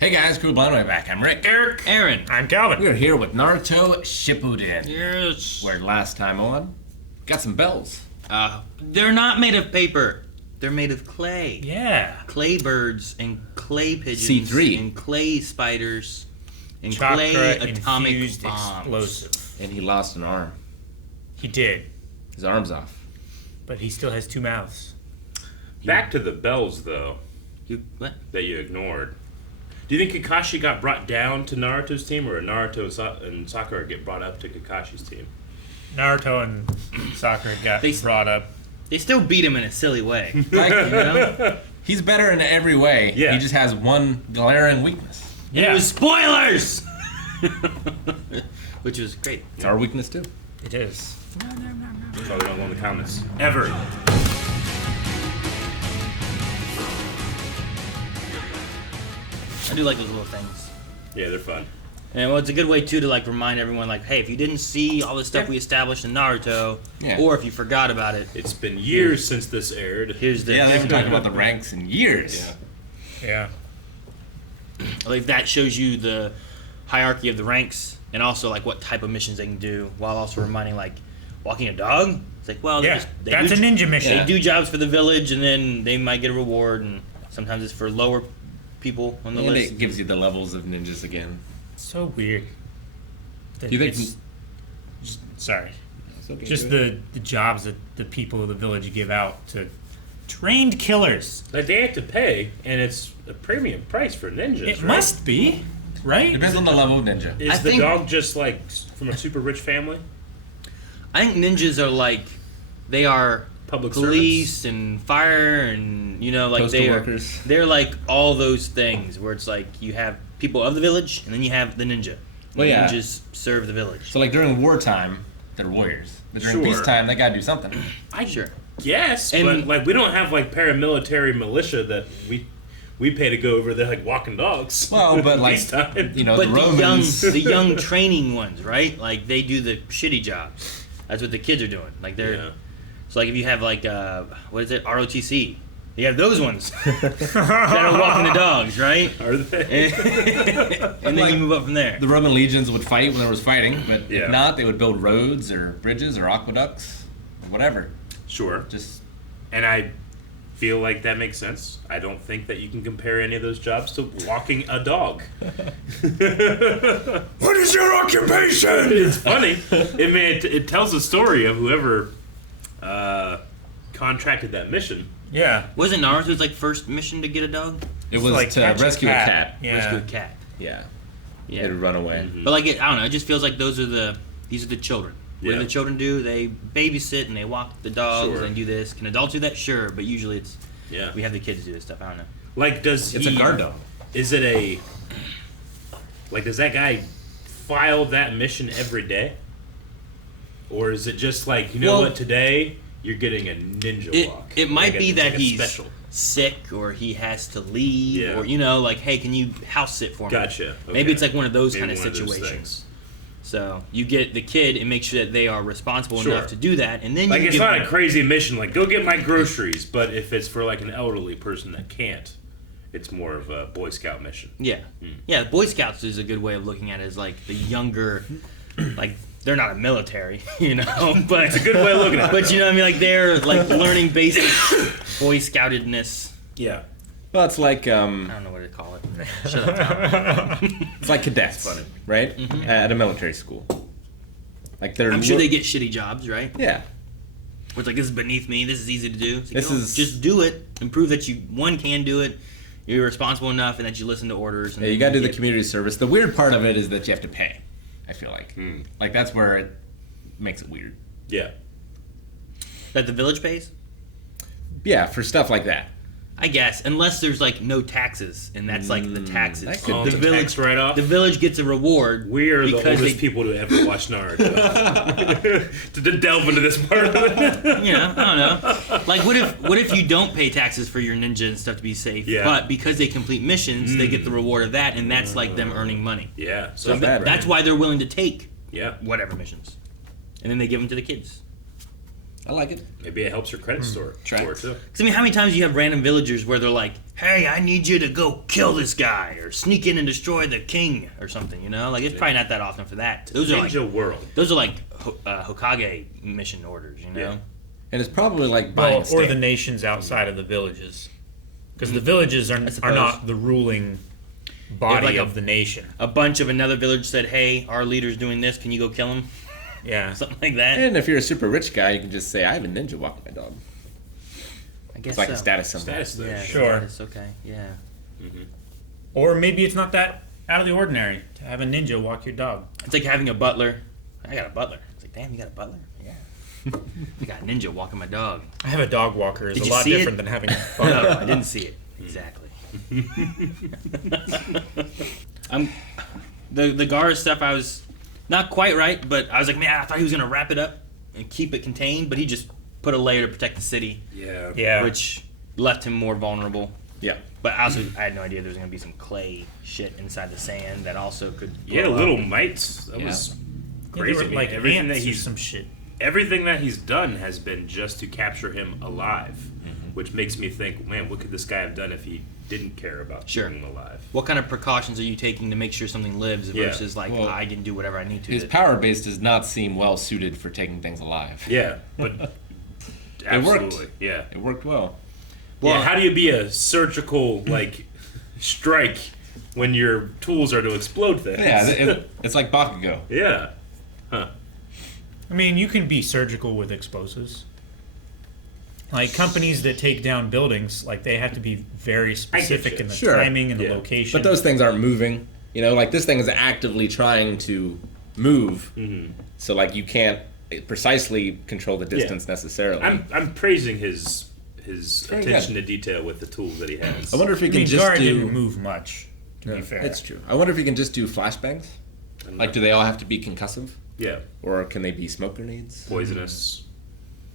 Hey guys, Crew Blind Way back. I'm Rick. Eric. Aaron. I'm Calvin. We're here with Naruto Shippuden. Yes. Where last time on, got some bells. They're not made of paper. They're made of clay. Yeah. Clay birds and clay pigeons. C3. And clay spiders. And Chakra clay atomic infused bombs. explosive. And he lost an arm. He did, His arm's off. but he still has two mouths. Back to the bells, though, What? that you ignored. Do you think Kakashi got brought down to Naruto's team, or Naruto and Sakura get brought up to Kakashi's team? Naruto and Sakura got They- brought up. They still beat him in a silly way. Like, You know? he's better in every way. Yeah. He just has one glaring weakness. It was spoilers! Which was great. It's our weakness too. It is. That's why we don't go in the comments. Ever. I do like those little things. Yeah, they're fun. And well, it's a good way too to like remind everyone, like, hey, if you didn't see all the stuff we established in Naruto, Yeah. or if you forgot about it, It's been years since this aired. here's the. Yeah, they haven't talked about the ranks in years. Yeah. Yeah. Like that shows you the hierarchy of the ranks, and also like what type of missions they can do, while also reminding like walking a dog. It's like, well, Yeah. they That's a ninja mission. They do jobs for the village, and then they might get a reward, and sometimes it's for lower people on the And list. it gives you the levels of ninjas again. So weird. Do you think? Sorry. It's okay, Just do it. the jobs that the people of the village give out to trained killers. Like, they have to pay, and it's a premium price for ninjas, It right? must be, right? Depends on the level of ninja. Is I the think- dog just, like, from a super rich family? I think ninjas are like, they are Public police and fire, and you know, like Postal they are. workers. They're like all those things where it's like you have people of the village, and then you have the ninja. Well, The yeah. Ninjas serve the village. So like during wartime, they're warriors. But during Sure. peacetime, they gotta do something. Sure. Yes, And- but, like, we don't have, like, paramilitary militia that we pay to go over there, like, walking dogs. Well, but like Peacetime. you know, But the the Romans. young training ones, right? Like they do the shitty jobs. That's what the kids are doing. Like they're. Yeah. So like if you have like what is it, ROTC? You have those ones that are walking the dogs, right? Are they? And then you move up from there. The Roman legions would fight when there was fighting, but Yeah. if not, they would build roads or bridges or aqueducts or whatever. Sure. Just And I feel like that makes sense. I don't think that you can compare any of those jobs to walking a dog. what is your occupation? It's funny. It tells the story of whoever contracted that mission. Yeah. Wasn't Naruto's like first mission to get a dog? It was like to catch a rescue a cat. cat. Yeah. Rescue a cat. Yeah. Yeah. It would run away. But like I don't know. It just feels like these are the children. What do Yeah. the children do? They babysit and they walk the dogs Sure. and do this. Can adults do that? Sure, but usually it's Yeah. we have the kids do this stuff. I don't know. Like, does It's he, a guard dog. Is it a... Like, does that guy file that mission every day? Or is it just like, you know Well, what, today you're getting a ninja walk. It might Like be that like a he's special. sick or he has to leave Yeah. or you know like hey can you house sit for me? Gotcha. Maybe Okay. it's like one of those Maybe kind of one of those situations. things. So you get the kid and make sure that they are responsible Sure. enough to do that, and then Like, you it's give not them, a crazy mission, like, go get my groceries, but if it's for, like, an elderly person that can't, it's more of a Boy Scout mission. yeah. The Boy Scouts is a good way of looking at it as like the younger, like they're not a military, you know, but It's a good way of looking at it. but you know what I mean, like they're like learning basic Boy Scoutedness. Yeah. Well, it's like I don't know what to call it. Shut up, Tom. it's like cadets, Funny. right? At a military school. Like they're. I'm sure they get shitty jobs, right? Yeah. Where it's like, this is beneath me, this is easy to do. It's like, This no, is- just do it and prove that you, one, can do it, you're responsible enough, and that you listen to orders. And Yeah, you then gotta do the get- community service. The weird part of it is that you have to pay. I feel like. Like that's where it makes it weird. Yeah. That the village pays? Yeah, for stuff like that. I guess, unless there's like no taxes, and that's like the taxes. that could Oh, be. the the village, tax write-off? the village gets a reward. We are the because oldest people to ever watch Naruto. to delve into this part of it. You know, I don't know. Like, what if you don't pay taxes for your ninja and stuff to be safe? Yeah. But because they complete missions, they get the reward of that, and that's like them earning money. Yeah. So Not bad, that's why they're willing to take Yeah. whatever missions, and then they give them to the kids. I like it. Maybe it helps your credit score Tracks. too. 'Cause, I mean, how many times do you have random villagers where they're like, "Hey, I need you to go kill this guy or sneak in and destroy the king or something," you know? Like, it's probably not that often for that. Those are Ninja world. Hokage mission orders, you know? Yeah. And it's probably like buying a or steak. the nations outside of the villages, because the villages are suppose. not the ruling body like of the nation. A bunch of another village said, "Hey, our leader's doing this. Can you go kill him?" Yeah. Something like that. And if you're a super rich guy, you can just say, "I have a ninja walking my dog." I guess It's like so. a status symbol. Status though. Yeah, Sure. status, okay, yeah. Or maybe it's not that out of the ordinary to have a ninja walk your dog. It's like having a butler. I got a butler. It's like, damn, you got a butler? Yeah. I got a ninja walking my dog. I have a dog walker. It's Did a you lot see it? different than having a No, butler. I didn't see it. Exactly. The Gara stuff, I was not quite right, but I was like, man, I thought he was gonna wrap it up and keep it contained, but he just put a layer to protect the city, Yeah. Yeah. which left him more vulnerable. Yeah. But I had no idea there was gonna be some clay shit inside the sand that also could. Yeah, blow up. little mites. That Yeah. was Yeah, crazy. they I were mean, like everything that ants or he's some shit. everything that he's done has been just to capture him alive, which makes me think, man, what could this guy have done if he didn't care about Sure. keeping him alive? What kind of precautions are you taking to make sure something lives Yeah. versus like Well, I can do whatever I need to? His power base does not seem well suited for taking things alive. Yeah, but worked. absolutely, yeah. It worked well. Yeah, how do you be a surgical like strike when your tools are to explode things? Yeah, it's like Bakugo. Yeah. Huh. I mean, you can be surgical with explosives. Like companies that take down buildings, like they have to be very specific you. in the Sure. timing and Yeah. the location. But those things aren't moving. You know, like this thing is actively trying to move. So like you can't precisely control the distance necessarily. I'm praising his very attention good. to detail with the tools that he has. I wonder if he I can mean, just Gara do. didn't move much, to be fair. It's true. I wonder if he can just do flashbangs. Like, do they all have to be concussive, Yeah, or can they be smoke grenades? poisonous.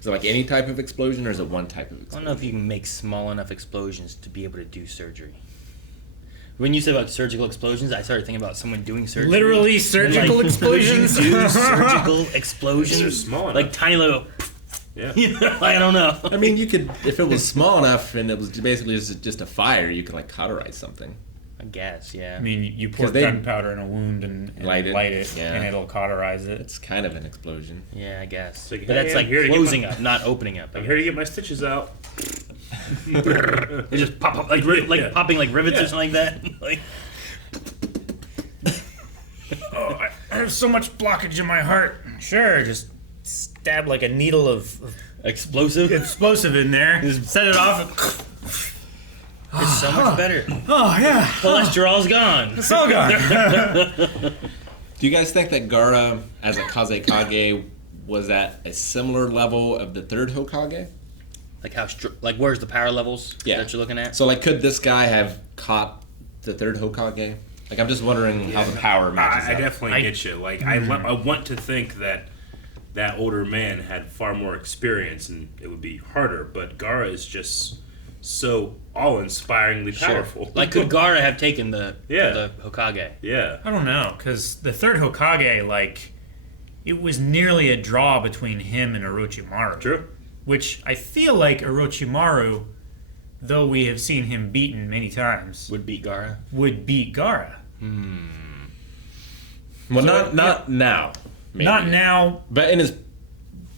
Is it like any type of explosion, or is it one type of I don't explosion? know if you can make small enough explosions to be able to do surgery. When you said about surgical explosions, I started thinking about someone doing surgery. Literally And, surgical like, explosions? Would you do surgical explosions? They're small like enough. tiny little. Yeah. I don't know. I mean, you could, if it was small enough and it was basically just a fire, you could like cauterize something. I guess, yeah. I mean, you pour 'Cause they- gunpowder in a wound and Light light it, it, yeah. and it'll cauterize it. It's kind of an explosion. Yeah, I guess. like, but that's hey, I'm like here to get closing my- up, not opening up. I'm here to get my stitches out. They just pop up like Yeah. popping like rivets Yeah. or something like that. Like, Oh, I have so much blockage in my heart. Sure, just stab like a needle of explosive. explosive in there. Just set it off. It's so much better. Oh, yeah. Cholesterol's gone. It's all gone. Do you guys think that Gaara, as a Kazekage, was at a similar level of the third Hokage? Like like where's the power levels Yeah. that you're looking at? So, like, could this guy have caught the third Hokage? Like, I'm just wondering how the power matches I up. definitely get you. Like, I want to think that that older man had far more experience and it would be harder, but Gaara is just so awe-inspiringly powerful. Like could Gaara have taken the Hokage? Yeah. I don't know, because the third Hokage, like, it was nearly a draw between him and Orochimaru. True. Which I feel like Orochimaru, though we have seen him beaten many times, Would beat Gaara. would beat Gaara. Well, not now. Maybe. Not now. But in his,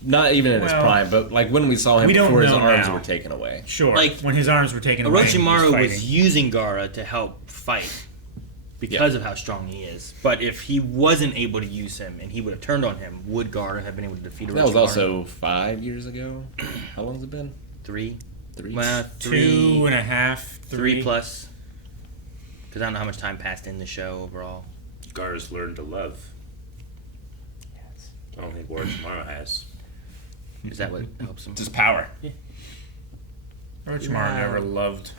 not even in his Well, prime, but like when we saw him we don't before his know arms now. were taken away. Sure. Like, when his arms were taken away. and he Orochimaru fighting. was using Gaara to help fight because of how strong he is. But if he wasn't able to use him and he would have turned on him, would Gaara have been able to defeat Orochimaru? That was also 5 years ago. How long has it been? 3. 3? Well, 2.5, 3 plus. Because I don't know how much time passed in the show overall. Gaara's learned to love. I don't think Orochimaru has. Is that what helps him? Just power. Orochimaru never loved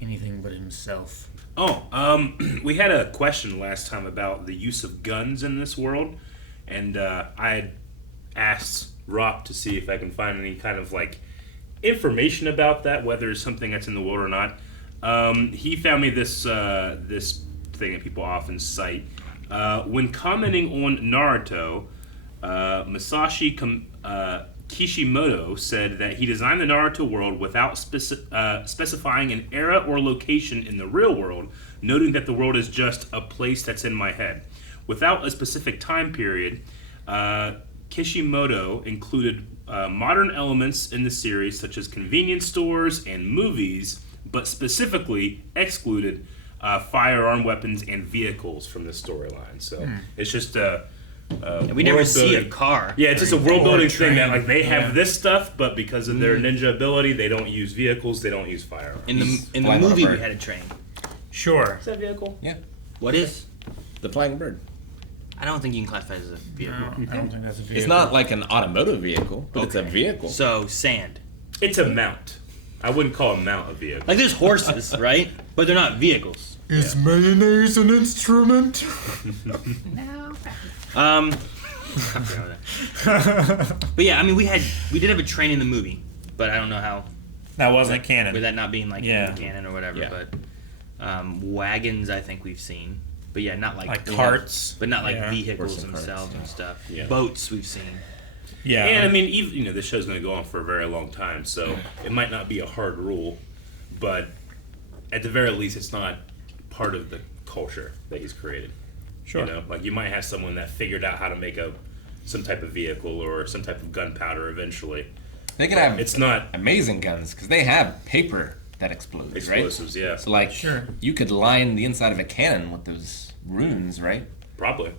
anything but himself. Oh, we had a question last time about the use of guns in this world, and I had asked Rock to see if I can find any kind of like information about that, whether it's something that's in the world or not. He found me this this thing that people often cite when commenting on Naruto. Masashi Kishimoto said that he designed the Naruto world without specifying an era or location in the real world, noting that the world is just a place that's in my head. Without a specific time period, Kishimoto included modern elements in the series, such as convenience stores and movies, but specifically excluded firearm weapons and vehicles from the storyline. So it's just we never see a car. Yeah, it's just a world building thing that like they have Yeah. this stuff, but because of their ninja ability, they don't use vehicles, they don't use firearms. In the flying on a movie, we bird. had a train. Sure. Is that a vehicle? Yeah, What is? the flying bird. I don't think you can classify it as a vehicle. No, I don't think that's a vehicle. It's not like an automotive vehicle, but it's a vehicle. So sand. It's a mount. I wouldn't call a mount a vehicle. Like there's horses, right? But they're not vehicles. Is mayonnaise an instrument? But yeah, I mean, we did have a train in the movie, but I don't know how. That wasn't canon. With that not being like Yeah. canon or whatever, Yeah. but wagons I think we've seen, but yeah, not like carts. but not like Yeah. vehicles Horse and carts, themselves yeah. and stuff. Yeah. Boats we've seen. Yeah. And I mean, even this show's going to go on for a very long time, so it might not be a hard rule, but at the very least, it's not part of the culture that he's created. Sure. You know, like you might have someone that figured out how to make some type of vehicle or some type of gunpowder eventually. They can have It's not amazing guns because they have paper that explodes, explosives, right? yeah. So like, Sure. you could line the inside of a cannon with those runes, right? Probably.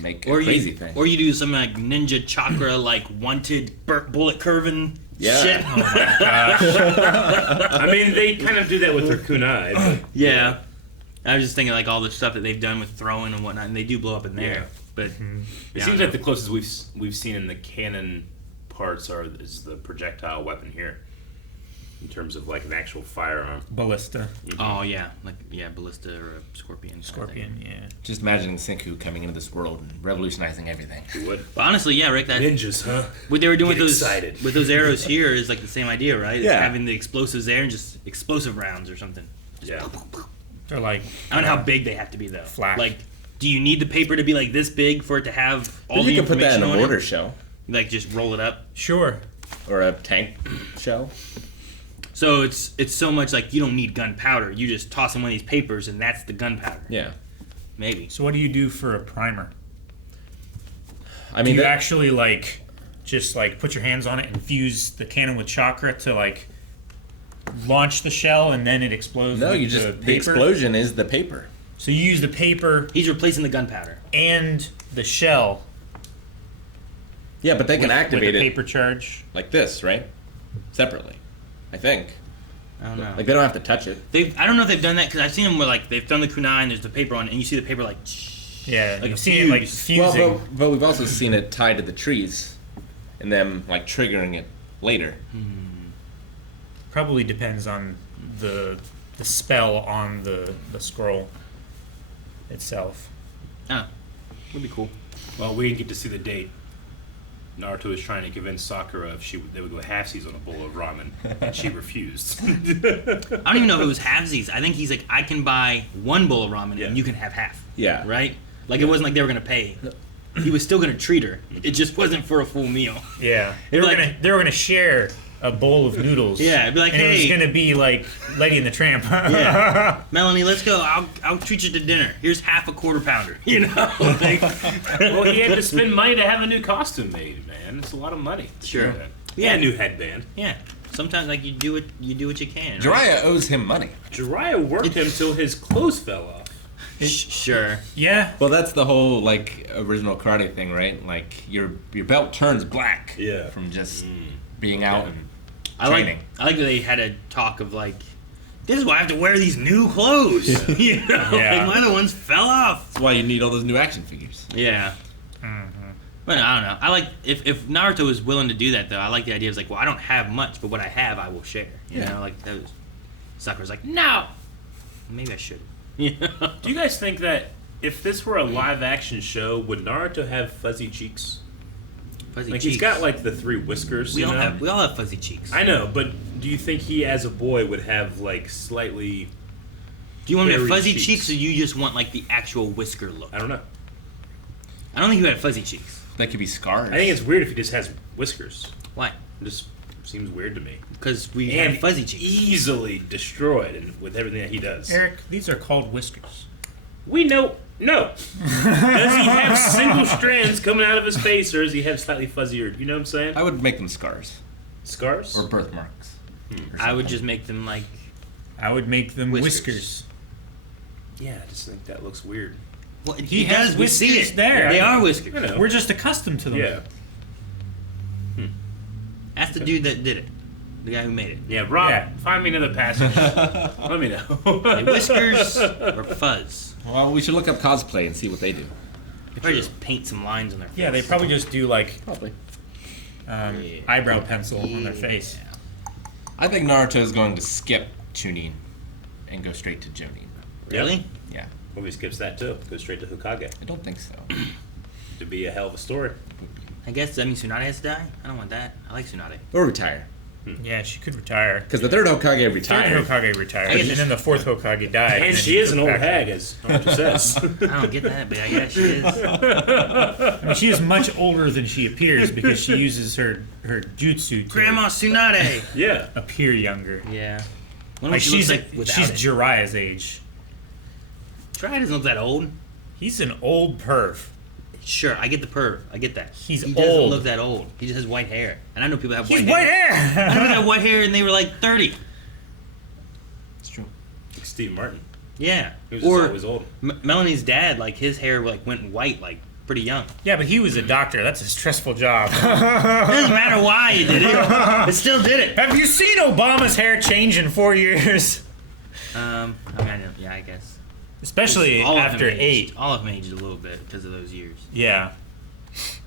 Make Or a crazy you, thing. or you do some like ninja chakra, like wanted bullet curving Yeah. shit. I mean, they kind of do that with their kunai, but Yeah. I was just thinking like all the stuff that they've done with throwing and whatnot, and they do blow up in there. Yeah. But it yeah, seems I like the don't closest we've seen in the canon parts is the projectile weapon here, in terms of like an actual firearm. Ballista. know. Oh yeah, like ballista or a scorpion. kind of thing. Scorpion, yeah. Just imagining Senku coming into this world and revolutionizing everything. You would. But honestly, yeah, Rick, that Ninjas, huh? what they were doing Get with those excited. with those arrows here is like the same idea, right? It's Yeah. having the explosives there and just explosive rounds or something. Yeah. They're like. I don't know how big they have to be though. Flash. Like, do you need the paper to be like this big for it to have all But the you can put that in information a on mortar it? shell Like just roll it up. Sure. or a tank shell. So it's so much like you don't need gunpowder. You just toss in one of these papers and that's the gunpowder. Yeah. Maybe. So what do you do for a primer? I Do mean, you that- actually like just like put your hands on it and fuse the cannon with chakra to like launch the shell and then it explodes? no, with you just the the paper? explosion is the paper. So you use the paper He's replacing the gunpowder. and the shell Yeah, but they can with activate a it paper charge. like this, right? Separately, I think. I don't know. Like they don't have to touch it. I don't know if they've done that because I've seen them where like they've done the kunai and there's the paper on it and you see the paper like. Yeah, Like you've a seen it like fuse. fusing. Well, but we've also seen it tied to the trees, and them like triggering it later. Probably depends on the spell on the scroll itself. Oh, would be cool. Well, we didn't get to see the date. Naruto was trying to convince Sakura they would go halfsies on a bowl of ramen, and she refused. I don't even know if it was halvesies. I think he's like, I can buy one bowl of ramen Yeah. and you can have half. Yeah. Right? Like it wasn't like they were gonna pay. He was still gonna treat her. It just wasn't for a full meal. Yeah, they were Like- gonna share a bowl of noodles. Yeah, it'd be like, and it was hey. gonna be like Lady and the Tramp. Yeah. Melanie, let's go. I'll treat you to dinner. Here's half a quarter pounder. You know? Like, Well, he had to spend money to have a new costume made, man. It's a lot of money. to Sure. do that. Yeah. And a new headband. yeah. Sometimes like you do what you can. Right? Jiraiya owes him money. Jiraiya worked him till his clothes fell off. Sure. Yeah, Well, that's the whole like original karate thing, right? Like your belt turns black. Yeah. From just being out and I training. like that they had a talk of like, this is why I have to wear these new clothes. You know, Yeah. like my other ones fell off. That's why you need all those new action figures. Yeah. But I don't know. I like if Naruto is willing to do that though. I like the idea of like, well, I don't have much, but what I have, I will share. You Yeah. know, like that was, Sakura's like, no. Maybe I should. You know? Do you guys think that if this were a live action show, would Naruto have fuzzy cheeks? Fuzzy Like cheeks. he's got like the three whiskers. we you all know? have fuzzy cheeks. I know, but do you think he, as a boy, would have like slightly? Do you want him to have hairy fuzzy cheeks? cheeks, or you just want like the actual whisker look? I don't know. I don't think you had fuzzy cheeks. That could be scars. I think it's weird if he just has whiskers. Why? It just seems weird to me. Because we And have fuzzy cheeks. easily destroyed with everything that he does. Eric, these are called whiskers. We know. No. Does he have single strands coming out of his face, or does he have slightly fuzzier? You know what I'm saying? I would make them scars Scars? or birthmarks. I would just make them like. I would make them Whiskers. whiskers. Yeah, I just think that looks weird. Well, He has We see whiskers it. there. They are I whiskers. know. We're just accustomed to them. Yeah. That's the dude that did it. The guy who made it. Yeah, Rob, Yeah. find me another passage. Let me know. They whiskers or fuzz. Well, we should look up cosplay and see what they do. They probably just paint some lines on their face. Yeah, they probably just do like Probably. eyebrow pencil on their face. I think Naruto is going to skip Chunin and go straight to Jonin. Really? Yeah, Well, he skips that too. Goes straight to Hokage. I don't think so. To be a hell of a story. I guess that means Tsunade has to die? I don't want that. I like Tsunade. Or retire. Yeah, she could retire. Because the third Hokage Third retired. Hokage retired, I guess- and then the fourth Hokage died. And then she is an old back. hag, as Naruto says. I don't get that, but I guess she is. I mean, she is much older than she appears because she uses her jutsu to Grandma Tsunade! Yeah. appear younger. Yeah. Wonder Like what she she's looks like without she's it. Jiraiya's age. Jiraiya doesn't look that old. He's an old perv. Sure, I get the perv. I get that. He's he doesn't old. look that old. He just has white hair. And I know people that have He's white white hair. I know hair. people that have white hair and they were like 30. It's true. Steve Martin. Yeah. He was just Or always old. Melanie's dad, like his hair like went white like pretty young. Yeah, but he was a doctor. That's a stressful job. It doesn't matter why he did it. It still did it. Have you seen Obama's hair change in 4 years? I mean, I know, yeah, I guess. Especially All of after them aged. 8. All of them aged a little bit because of those years. Yeah.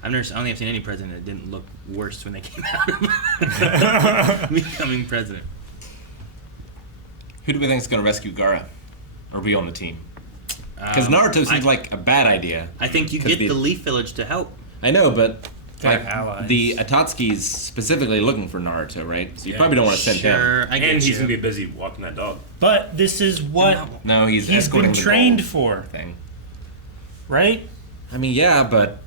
I don't think I've seen any president that didn't look worse when they came out of becoming president. Who do we think is going to rescue Gaara? Or be on the team? Because Um, Naruto seems I- like a bad idea. I think you 'Cause get the Leaf Village to help. I know, but They're like, allies. the Akatsuki's specifically looking for Naruto, right? So you probably don't want to send him. Sure, I get And he's you. going to be busy walking that dog. But this is what No, he's he's escorting been the trained ball for, thing. right? I mean, yeah, but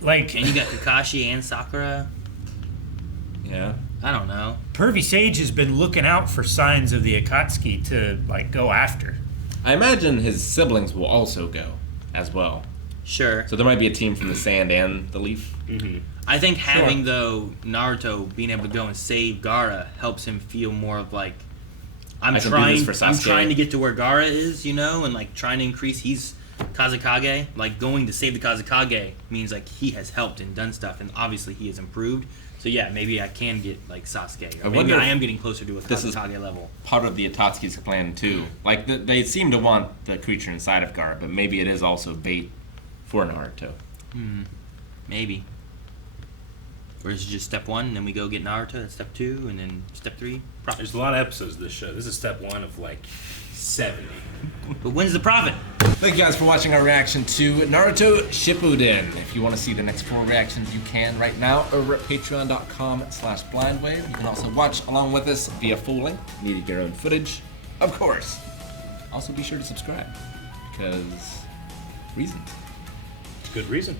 Like, And you got Kakashi and Sakura. yeah. I don't know. Pervy Sage has been looking out for signs of the Akatsuki to, like, go after. I imagine his siblings will also go as well. Sure. So there might be a team from the Sand and the Leaf. I think having though Naruto being able to go and save Gaara helps him feel more of like I'm I can do trying. this for I'm Sasuke. trying to get to where Gaara is, you know, and like trying to increase. He's Kazekage. Like going to save the Kazekage means like he has helped and done stuff, and obviously he has improved. So yeah, maybe I can get like Sasuke, or maybe wonder I if am getting closer to a this is- Kazekage level. Part of the Akatsuki's plan too. Like they seem to want the creature inside of Gaara, but maybe it is also bait for Naruto. Maybe. Or is it just step 1, and then we go get Naruto? That's step 2, and then step 3. Profit. There's a lot of episodes of this show. This is step 1 of like 70. But when's the profit? Thank you guys for watching our reaction to Naruto Shippuden. If you want to see the next 4 reactions, you can right now over at patreon.com/blindwave. You can also watch along with us via full length. Need to get your own footage, of course. Also be sure to subscribe because reasons. Good reason.